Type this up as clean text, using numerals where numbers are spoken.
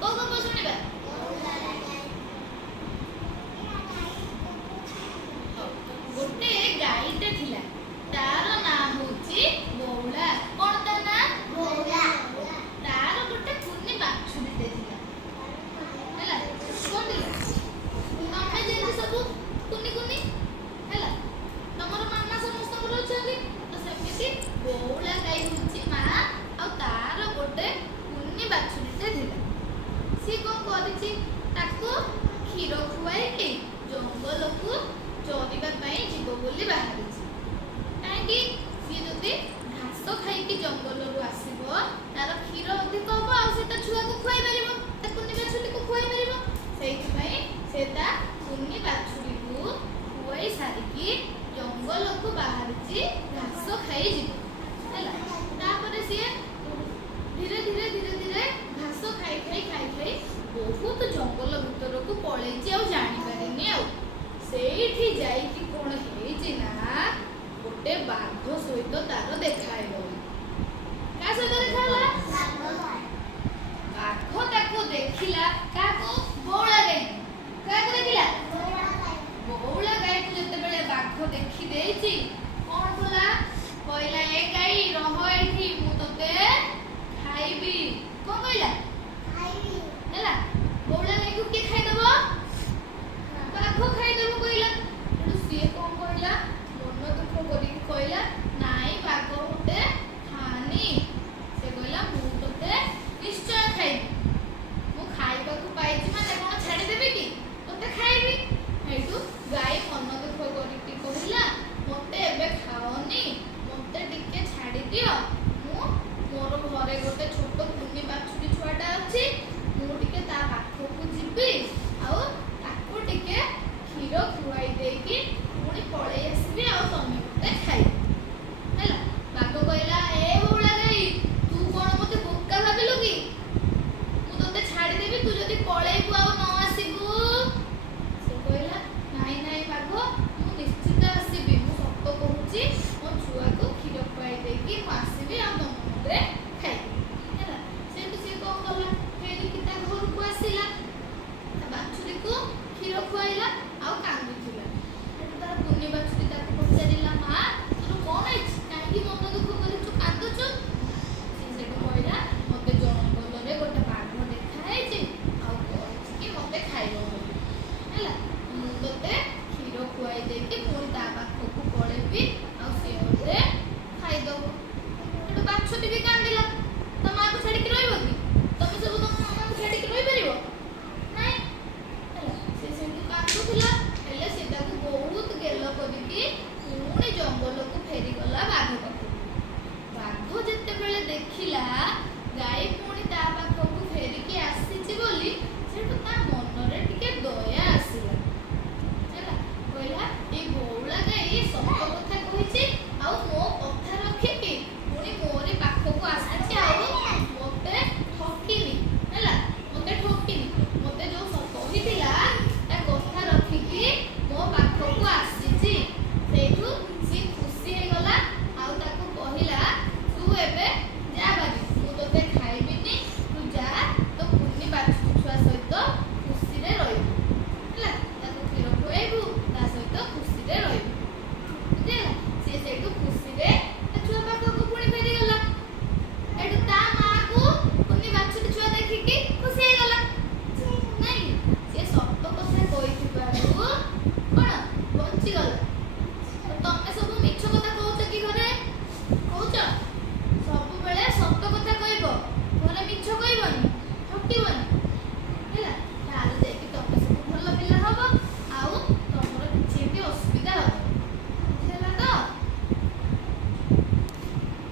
କୋଉ ଗପ ଶୁଣିବା? ଗୋଟେ ଗାଈଟେ ଥିଲା, ତାର ନାଁ ହଉଛି ବଉଳା। କଣ ତା ନାଁ? ବଉଳା। ତାର ଗୋଟେ କୁନି ବାଛୁରୀଟେ ଥିଲା ହେଲା। କଣ ଥିଲା? ତମେ ଯେମିତି ସବୁ କୁନି କୁନି ହେଲା, ତମର ମାମା ସମସ୍ତଙ୍କର ଅଛନ୍ତି, ତ ସେମିତି ବଉଳା ଗାଈ ହଉଛି ମା, ଆଉ ତାର ଗୋଟେ କୁନି ବାଛୁରୀଟେ ଥିଲା। ସିଏ କଣ କରିଛି, ତାକୁ କ୍ଷୀର ଖୁଆଇକି ଜଙ୍ଗଲକୁ ଚରିବା ପାଇଁ ଯିବ ବୋଲି ବାହାରିଛି। କାହିଁକି? ସିଏ ଯଦି ଘାସ ଖାଇକି ଜଙ୍ଗଲରୁ ଆସିବ, ତାର କ୍ଷୀର ଅଧିକ ହବ, ଆଉ ସେ ତା ଛୁଆକୁ ଖୁଆଇ ପାରିବ, ତା କୁନି ବାଛୁରୀକୁ ଖୁଆଇ ପାରିବ। ସେଇଥିପାଇଁ ସେ ତା କୁନି ବାଛୁରୀକୁ ଖୁଆଇ ସାରିକି ଜଙ୍ଗଲକୁ ବାହାରିଛି ଘାସ ଖାଇଯିବ ହେଲା। ତାପରେ ସିଏ ଧୀରେ ଧୀରେ ଧୀରେ ଧୀରେ ଘାସ ଖାଇ ଖାଇ ଖାଇ ଖାଇ ବହୁତ ଜଙ୍ଗଲ ଭିତରକୁ ପଳେଇଛି, ଆଉ ଜାଣିପାରିନି। ଆଉ ସେଇଠି ଯାଇକି କଣ ହେଇଛି ନା, ଗୋଟେ ବାଘ ସହିତ ତାର ଦେଖା ହେଇଗଲା। କାହା ସହିତ ଦେଖା ହେଲା? ବାଘ ତାକୁ ଦେଖିଲା। କାହାକୁ? ବଉଳା ଗାଈକୁ। କାହାକୁ ଦେଖିଲା? ବଉଳା ଗାଈକୁ ଯେତେବେଳେ ବାଘ ଦେଖି ଦେଇଛି, କଣ କଲା? କହିଲା, ଏ ଗାଈ ରହ ଏଠି, ମୁଁ ତତେ ଖାଇବି। କଣ କହିଲା? ହେଲା। ବଉଳା ଗାଈକୁ କିଏ ଖାଇଦବ? ବାଘ ଖାଇଦବ କହିଲା। ତେଣୁ ସିଏ କଣ କହିଲା? ମନ ଦୁଃଖ କରିକି କହିଲା, ନାଇଁ ବାଘ ମତେ ଖାନି। ସେ କହିଲା, ମୁଁ ତତେ ନିଶ୍ଚୟ ଖାଇବି। ମୁଁ ଖାଇବାକୁ ପାଇଛି ମାନେ କଣ ଛାଡ଼ିଦେବି କି? ତତେ ଖାଇବି। ସେଇଠୁ ଗାଈ ମନ ଦୁଃଖ କରିକି କହିଲା, ମତେ ଏବେ ଖାଅନି, ମତେ ଟିକେ ଛାଡ଼ି ଦିଅ। ମୁଁ ମୋର ଘରେ ଗୋଟେ ଛୋଟ କୁନି ବାଛୁରୀ ଛୁଆଟା ଅଛି, ମୁଁ ଟିକେ ତା ପାଖକୁ ଯିବି, ଆଉ ତାକୁ ଟିକେ କ୍ଷୀର ଖୁଆଇ ଦେଇକି ପୁଣି ପଳେଇ ଆସିବି, ଆଉ ତମେ ମତେ ଖାଇବ ହେଲା। ବାଘ କହିଲା, ଏ ବଉଳା ଗାଈ, ତୁ କଣ ମତେ ବୋକା ଭାବିଲୁ କି? ମୁଁ ତତେ ଛାଡ଼ିଦେବି, ତୁ ଯଦି ପଳେଇବୁ ଆଉ